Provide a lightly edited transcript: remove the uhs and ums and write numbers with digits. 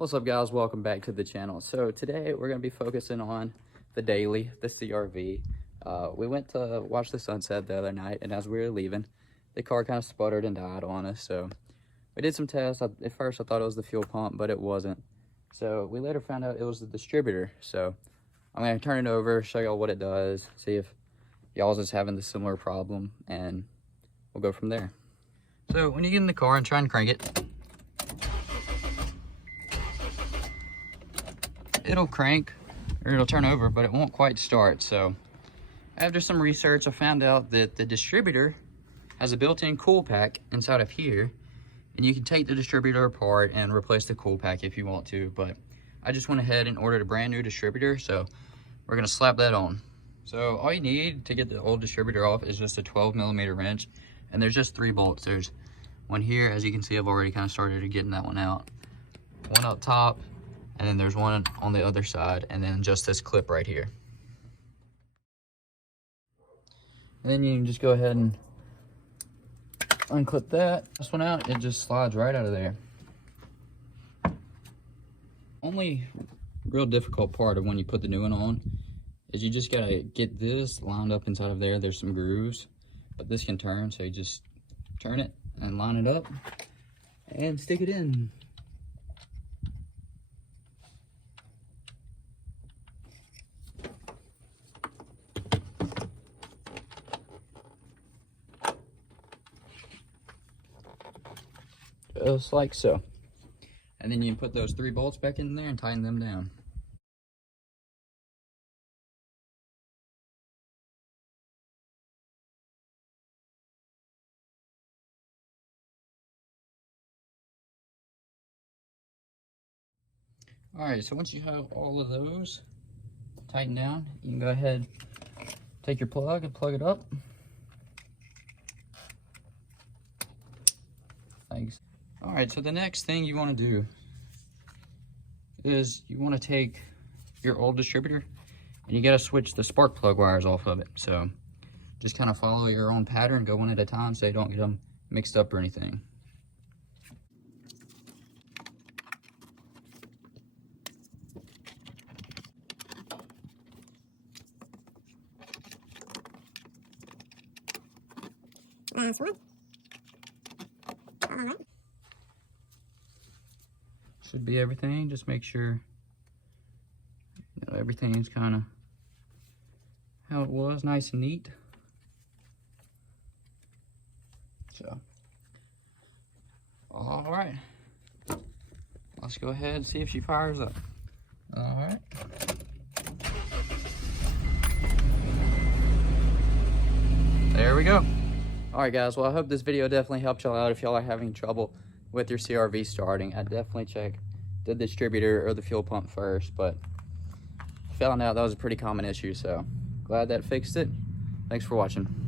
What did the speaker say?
What's up, guys? Welcome back to the channel. So today we're going to be focusing on the daily, the CRV. We went to watch the sunset the other night, and as we were leaving, the car kind of sputtered and died on us. So we did some tests. At first I thought it was the fuel pump, but it wasn't. So we later found out it was the distributor. So I'm going to turn it over, show y'all what it does, see if y'all's is having the similar problem, and we'll go from there. So when you get in the car and try and crank it, it'll crank or it'll turn over, but it won't quite start. So after some research, I found out that the distributor has a built-in cool pack inside of here, and you can take the distributor apart and replace the cool pack if you want to, but I just went ahead and ordered a brand new distributor, so we're gonna slap that on. So all you need to get the old distributor off is just a 12mm wrench, and there's just 3 bolts. There's one here, as you can see. I've already kind of started getting that one out, one up top, and then there's one on the other side, and then just this clip right here. And then you can just go ahead and unclip this one out. It just slides right out of there. Only real difficult part of when you put the new one on is you just gotta get this lined up inside of there. There's some grooves, but this can turn, so you just turn it and line it up and stick it in. Just like so. And then you put those 3 bolts back in there and tighten them down. Alright, so once you have all of those tightened down, you can go ahead, take your plug and plug it up. Thanks. Alright, so the next thing you want to do is you want to take your old distributor and you got to switch the spark plug wires off of it. So just kind of follow your own pattern, go one at a time so you don't get them mixed up or anything. Last one. All right. Should be everything. Just make sure everything's kind of how it was, nice and neat. So, all right. Let's go ahead and see if she fires up. All right. There we go. All right, guys. Well, I hope this video definitely helped y'all out if y'all are having trouble with your CRV starting. I'd definitely check the distributor or the fuel pump first, but found out that was a pretty common issue, so glad that fixed it. Thanks for watching.